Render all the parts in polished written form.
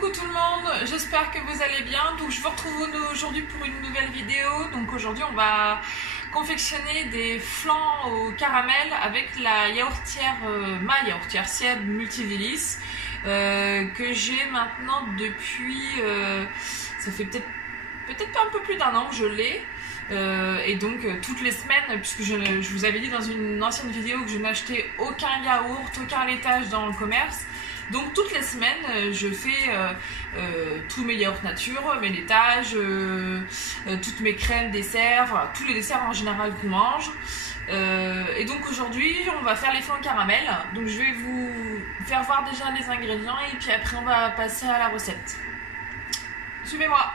Coucou tout le monde, j'espère que vous allez bien. Donc je vous retrouve aujourd'hui pour une nouvelle vidéo. Donc aujourd'hui on va confectionner des flancs au caramel avec la yaourtière, ma yaourtière Sieb Multivilis que j'ai maintenant depuis, ça fait peut-être pas un peu plus d'un an que je l'ai. Et donc toutes les semaines, puisque je vous avais dit dans une ancienne vidéo que je n'achetais aucun yaourt, aucun laitage dans le commerce. Donc toutes les semaines, je fais tous mes yaourts nature, mes laitages, toutes mes crèmes, desserts, voilà, tous les desserts en général qu'on mange. Et donc aujourd'hui, on va faire les flancs caramel. Donc je vais vous faire voir déjà les ingrédients et puis après on va passer à la recette. Suivez-moi.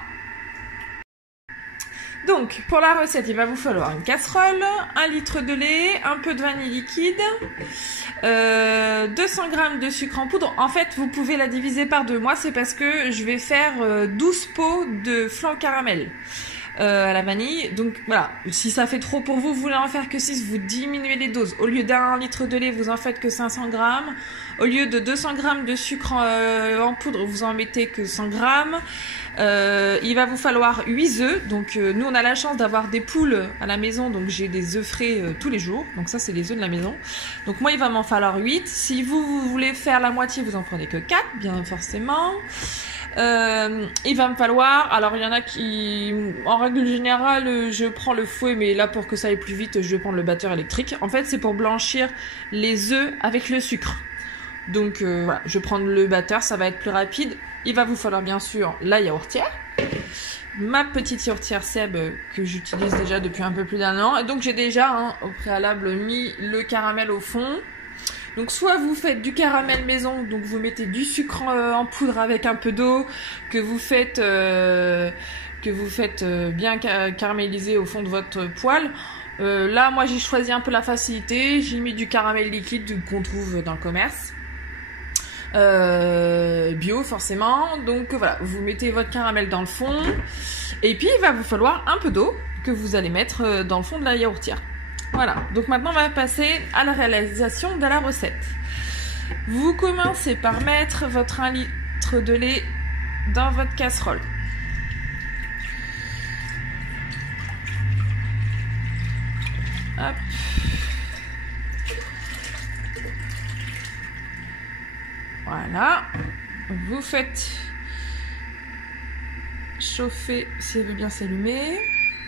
Donc, pour la recette, il va vous falloir une casserole, 1 litre de lait, un peu de vanille liquide, 200 g de sucre en poudre. En fait, vous pouvez la diviser par deux. Moi, c'est parce que je vais faire 12 pots de flan caramel à la vanille. Donc, voilà, si ça fait trop pour vous, vous voulez en faire que 6, vous diminuez les doses. Au lieu d'1 litre de lait, vous en faites que 500 g. Au lieu de 200 g de sucre en poudre, vous en mettez que 100 g. Il va vous falloir 8 œufs. Donc nous on a la chance d'avoir des poules à la maison, donc j'ai des œufs frais tous les jours. Donc ça c'est les œufs de la maison. Donc moi il va m'en falloir 8. Si vous voulez faire la moitié, vous en prenez que 4, bien forcément. Il va me falloir, alors il y en a qui, en règle générale, je prends le fouet, mais là pour que ça aille plus vite, je vais prendre le batteur électrique. En fait c'est pour blanchir les œufs avec le sucre. Donc voilà, je vais prendre le batteur, ça va être plus rapide. Il va vous falloir bien sûr la yaourtière, ma petite yaourtière Sieb que j'utilise déjà depuis un peu plus d'1 an. Et donc j'ai déjà au préalable mis le caramel au fond. Donc soit vous faites du caramel maison, donc vous mettez du sucre en poudre avec un peu d'eau que vous faites bien caraméliser au fond de votre poêle. Là moi j'ai choisi un peu la facilité, j'ai mis du caramel liquide qu'on trouve dans le commerce. Bio forcément, donc voilà, vous mettez votre caramel dans le fond et puis il va vous falloir un peu d'eau que vous allez mettre dans le fond de la yaourtière. Voilà, donc maintenant on va passer à la réalisation de la recette. Vous commencez par mettre votre 1 litre de lait dans votre casserole. Hop. Voilà, vous faites chauffer si elle veut bien s'allumer.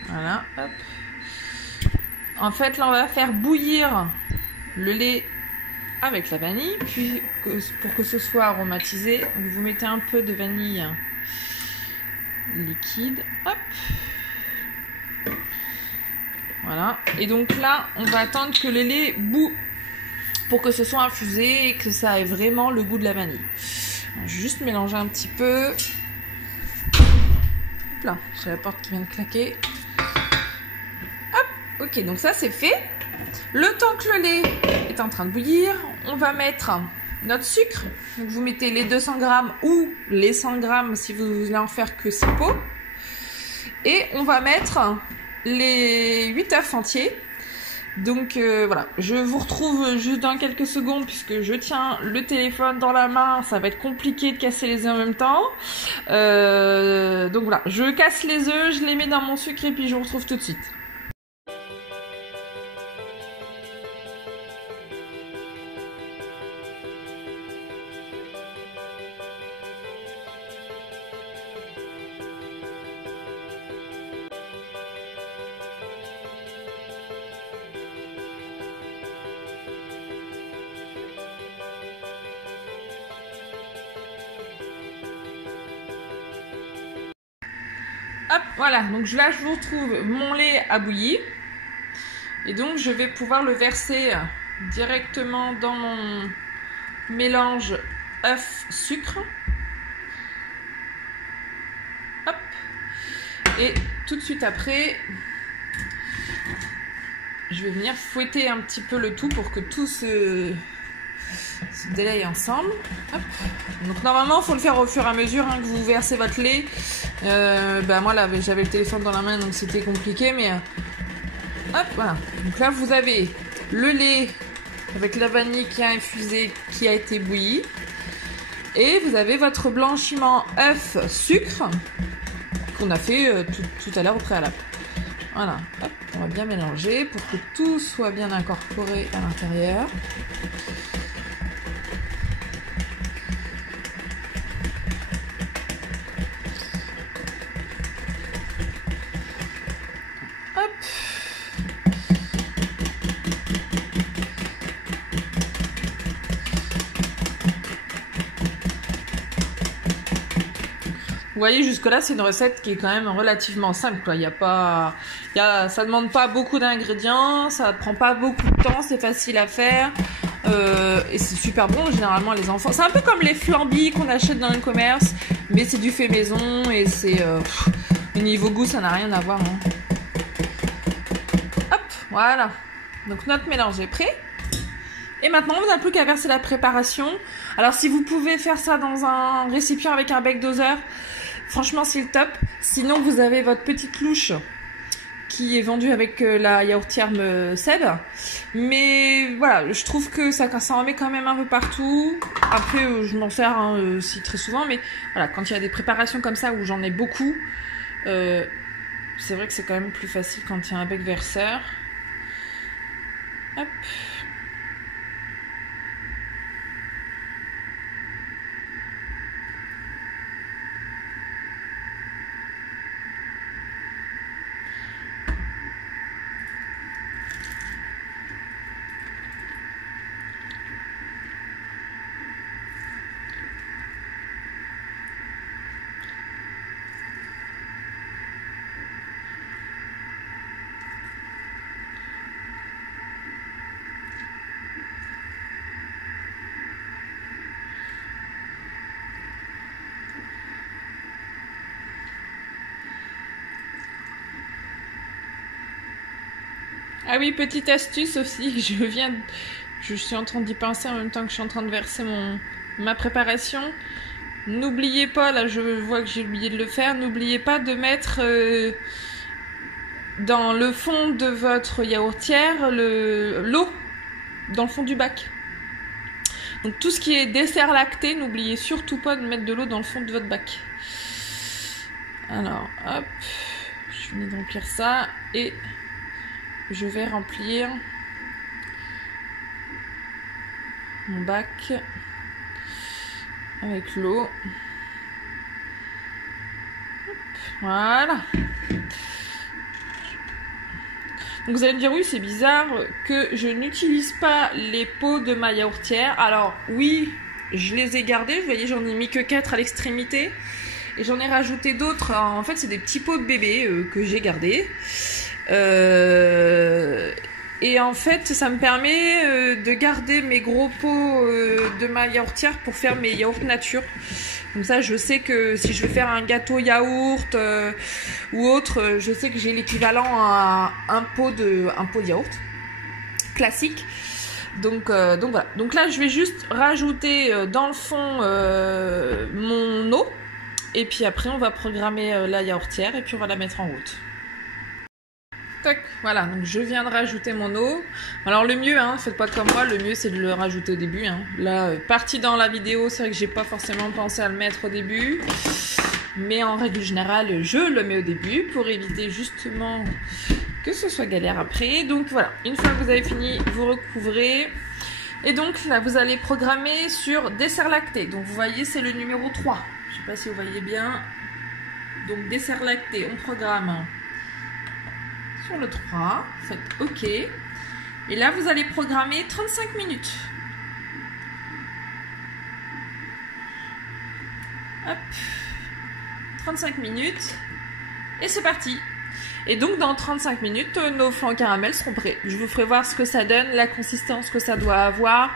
Voilà, hop. En fait, là, on va faire bouillir le lait avec la vanille. Puis, pour que ce soit aromatisé, vous mettez un peu de vanille liquide. Hop. Voilà. Et donc là, on va attendre que le lait bout pour que ce soit infusé et que ça ait vraiment le goût de la vanille. Alors, je vais juste mélanger un petit peu. Hop là, j'ai la porte qui vient de claquer. Hop, ok, donc ça c'est fait. Le temps que le lait est en train de bouillir, on va mettre notre sucre. Donc vous mettez les 200 g ou les 100 g si vous voulez en faire que 6 pots. Et on va mettre les 8 œufs entiers. Donc voilà, je vous retrouve juste dans quelques secondes puisque je tiens le téléphone dans la main, ça va être compliqué de casser les œufs en même temps. Donc voilà, je casse les œufs, je les mets dans mon sucre et puis je vous retrouve tout de suite. Hop, voilà, donc là je vous retrouve, mon lait a bouilli. Et donc je vais pouvoir le verser directement dans mon mélange œuf-sucre. Hop. Et tout de suite après, je vais venir fouetter un petit peu le tout pour que tout se délaye ensemble. Hop. Donc normalement il faut le faire au fur et à mesure que vous versez votre lait. Moi là j'avais le téléphone dans la main donc c'était compliqué, mais hop, voilà. Donc là vous avez le lait avec la vanille qui a infusé, qui a été bouillie. Et vous avez votre blanchiment œuf sucre qu'on a fait tout à l'heure au préalable. Voilà, hop, on va bien mélanger pour que tout soit bien incorporé à l'intérieur. Hop. Vous voyez, jusque-là, c'est une recette qui est quand même relativement simple, quoi. Ça demande pas beaucoup d'ingrédients, ça prend pas beaucoup de temps, c'est facile à faire. Et c'est super bon, généralement, les enfants. C'est un peu comme les flambis qu'on achète dans le commerce, mais c'est du fait maison et c'est... au niveau goût, ça n'a rien à voir. Hein. Hop, voilà. Donc, notre mélange est prêt. Et maintenant, on n'a plus qu'à verser la préparation. Alors, si vous pouvez faire ça dans un récipient avec un bec doseur, franchement, c'est le top. Sinon, vous avez votre petite louche qui est vendue avec la yaourtière Seb. Mais voilà, je trouve que ça en met quand même un peu partout. Après, je m'en sers aussi très souvent. Mais voilà, quand il y a des préparations comme ça où j'en ai beaucoup, c'est vrai que c'est quand même plus facile quand il y a un bec verseur. Hop. Ah oui, petite astuce aussi, je suis en train d'y penser en même temps que je suis en train de verser ma préparation. N'oubliez pas, là je vois que j'ai oublié de le faire, n'oubliez pas de mettre dans le fond de votre yaourtière l'eau dans le fond du bac. Donc tout ce qui est dessert lacté, n'oubliez surtout pas de mettre de l'eau dans le fond de votre bac. Alors, hop, je finis de remplir ça et... je vais remplir mon bac avec l'eau. Voilà. Donc vous allez me dire, oui, c'est bizarre que je n'utilise pas les pots de ma yaourtière. Alors oui, je les ai gardés. Vous voyez, j'en ai mis que 4 à l'extrémité. Et j'en ai rajouté d'autres. En fait, c'est des petits pots de bébé que j'ai gardés. Et en fait, ça me permet de garder mes gros pots de ma yaourtière pour faire mes yaourts nature. Comme ça, je sais que si je veux faire un gâteau yaourt ou autre, je sais que j'ai l'équivalent à un pot de yaourt classique. Donc voilà. Donc là, je vais juste rajouter dans le fond mon eau. Et puis après, on va programmer la yaourtière et puis on va la mettre en route. Tac, voilà, donc je viens de rajouter mon eau. Alors le mieux, faites pas comme moi, le mieux c'est de le rajouter au début. Là, partie dans la vidéo, c'est vrai que j'ai pas forcément pensé à le mettre au début. Mais en règle générale, je le mets au début pour éviter justement que ce soit galère après. Donc voilà, une fois que vous avez fini, vous recouvrez. Et donc là, vous allez programmer sur dessert lacté. Donc vous voyez, c'est le numéro 3. Je sais pas si vous voyez bien. Donc dessert lacté, on programme sur le 3, faites OK. Et là, vous allez programmer 35 minutes. Hop. 35 minutes. Et c'est parti. Et donc, dans 35 minutes, nos flancs caramel seront prêts. Je vous ferai voir ce que ça donne, la consistance que ça doit avoir.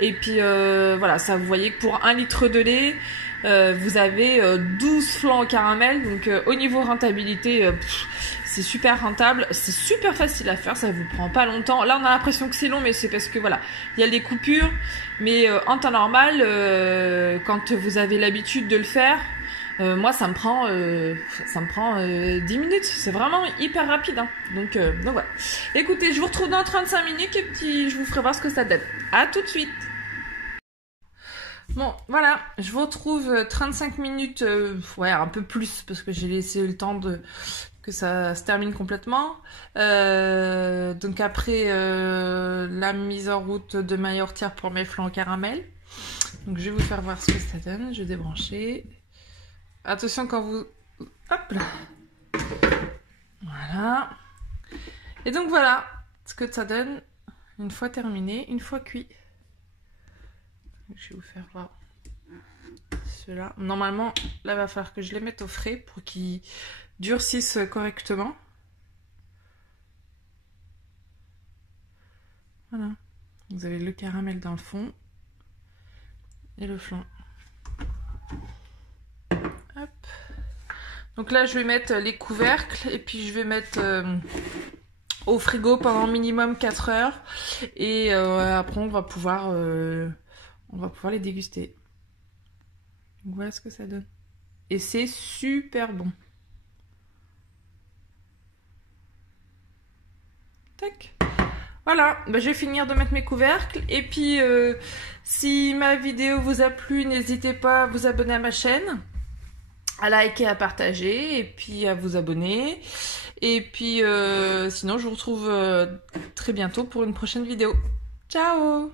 Et puis, voilà, ça, vous voyez que pour 1 litre de lait, vous avez 12 flancs caramel. Donc, au niveau rentabilité... c'est super rentable, c'est super facile à faire, ça vous prend pas longtemps. Là, on a l'impression que c'est long, mais c'est parce que voilà, il y a des coupures. Mais en temps normal, quand vous avez l'habitude de le faire, moi, ça me prend 10 minutes. C'est vraiment hyper rapide. Donc voilà. Écoutez, je vous retrouve dans 35 minutes et puis je vous ferai voir ce que ça donne. À tout de suite. Bon, voilà, je vous retrouve 35 minutes, ouais, un peu plus, parce que j'ai laissé le temps que ça se termine complètement. Donc après la mise en route de ma yaourtière pour mes flancs au caramel. Donc je vais vous faire voir ce que ça donne. Je vais débrancher. Attention quand vous... Hop là. Voilà. Et donc voilà ce que ça donne une fois terminé, une fois cuit. Je vais vous faire voir ceux-là. Normalement, là, il va falloir que je les mette au frais pour qu'ils durcissent correctement. Voilà. Vous avez le caramel dans le fond et le flanc. Hop. Donc là, je vais mettre les couvercles et puis je vais mettre au frigo pendant minimum 4 heures. Et après, on va pouvoir les déguster. Donc voilà ce que ça donne. Et c'est super bon. Tac. Voilà, bah, je vais finir de mettre mes couvercles. Et puis, si ma vidéo vous a plu, n'hésitez pas à vous abonner à ma chaîne, à liker, à partager, et puis à vous abonner. Et puis, sinon, je vous retrouve très bientôt pour une prochaine vidéo. Ciao!